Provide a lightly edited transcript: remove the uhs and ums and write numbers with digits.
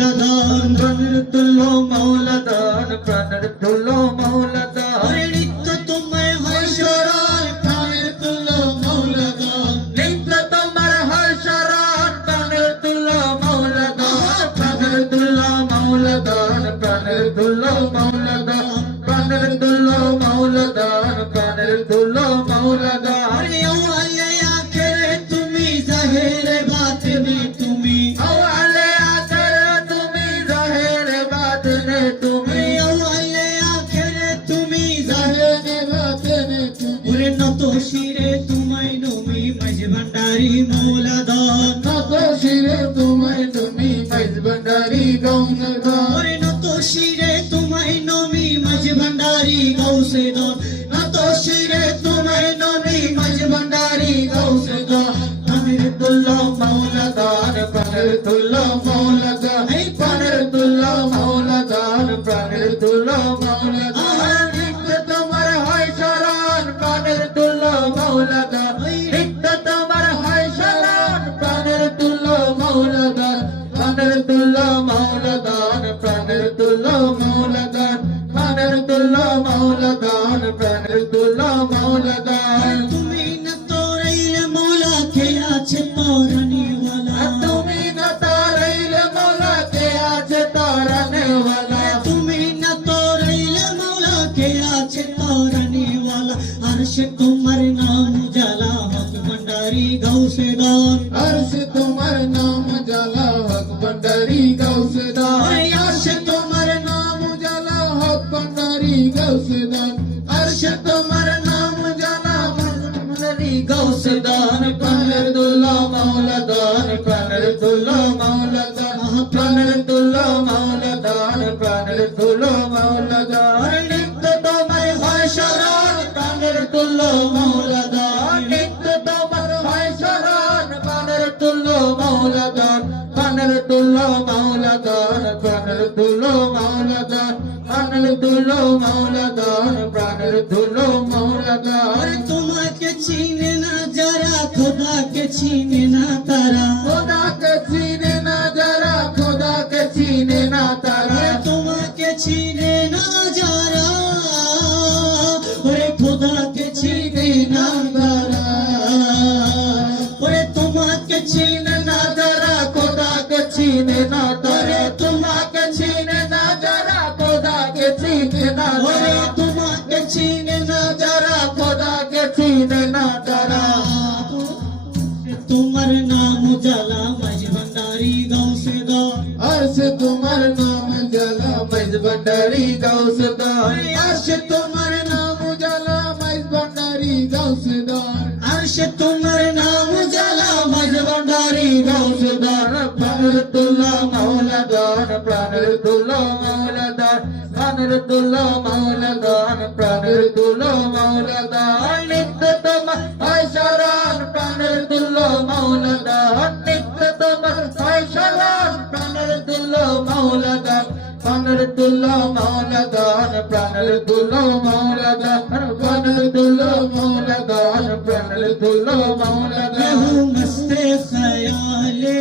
মৌলাদান প্রাণের তুল্য মৌলাদান প্রাণের তুল্য মৌলাদান নিত্য তোমায় হয় শরণ প্রাণের তুল্য মৌলাদান নিত্য তোমার হয় শরণ প্রাণের তুল্য মৌলাদান প্রাণের তুল্য মৌলাদান প্রাণের তুল্য মৌলাদান প্রাণের তুল্য মৌলাদান প্রাণের তুল্য মৌলাদান আউয়ালে আখেরে তুমি জাহেরে বাতিনে তুমি আওয়ালে আখেরে তুমি জাহেরে বাতিনে তুমি আউয়ালে আখেরে তুমি জাহেরে বাতিনে তুমি নত শিরে তোমায় নমি মাঝ ভান্ডারি মৌলাদান নত শিরে তোমায় তুমি মাঝ ভান্ডারি গৌনদান নত শিরে তোমায় নমি মাঝ ভান্ডারি গৌসে দন নত শিরে তোমায় নমি মাঝ ভান্ডারি গৌসে দন প্রাণের তুল্য মৌলাদান প্রাণের তুল্য মৌলাদান প্রাণের তুল্য মৌলাদান প্রাণের তুল্য মৌলাদান নিত্য তোমার হয় শরণ প্রাণের তুল্য মৌলাদান নিত্য তোমার হয় শরণ প্রাণের তুল্য মৌলাদান প্রাণের তুল্য মৌলাদান প্রাণের তুল্য মৌলাদান প্রাণের তুল্য মৌলাদান প্রাণের তুল্য মৌলাদান তুমি না তোরাইলে মৌলা কে আছে তোরানিওয়ালা তুমি না তারাইলে মৌলা কে আছে তারানেওয়ালা তুমি না তোরাইলে মৌলা কে আছে তোরানিওয়ালা আরশে তোমার নাম জালা হক ভান্ডারি গৌসে দান अर्श तुम्हार नाम जाला हक भंडारी गौसदान আরশে তোমার नाम जाला हक भंडारी गौसदान अर्श तुम्हार नाम जाला भंडारी गौसदान प्राणर दुल्ला मौलादान प्राणर दुल्ला मौलादान प्राणर दुल्ला मौलादान प्राणर दुल्ला मौलादान नित्य तुम्हार হয় শরণ প্রাণের তুল্য মৌলাদান নিত্য তোমার হয় শরণ প্রাণের তুল্য মৌলাদান প্রাণের তুল্য মৌলাদান প্রাণের তুল্য মৌলাদান প্রাণের তুল্য মৌলাদান প্রাণের তুল্য মৌলাদান তোমাকে চিনে না যারা খোদাকে চিনে না তারা খোদাকে চিনে না যারা খোদাকে চিনে না তারা তোমাকে চিনে না যারা ওরে খোদাকে চিনে না তারা ওরে তোমাকে চিনে না যারা খোদাকে চিনে না তারা তোমাকে চিনে না যারা খোদাকে চিনে না ওরে তারা তোমাকে চিনে না যারা খোদাকে চিনে না তারা তোমার নাম জালা মাঝ ভান্ডারি গৌসে দান अर्श तुम्हार नाम जला मैज भंडारी गौसदान अर्श तुम्हार नाम जला मैज भंडारी गौसदान আরশে তোমার নাম জালা মাঝ ভান্ডারি गौसदान प्राणर तुल्ला मौलादान प्राणर तुल्ला मौलादान प्राणर तुल्ला मौलादान प्राणर तुल्ला मौलादान नित्य तुम है शरण प्राणर तुल्ला मौलादान नित्य तुम है शरण प्राणर तुल्ला मौलादान प्राणर तुल्ला मौलादान प्राणर तुल्ला मौलादान प्राणर तुल्ला मौलादान प्राणर तुल्ला मौलादान मैं हूँ मस्ते ख्याले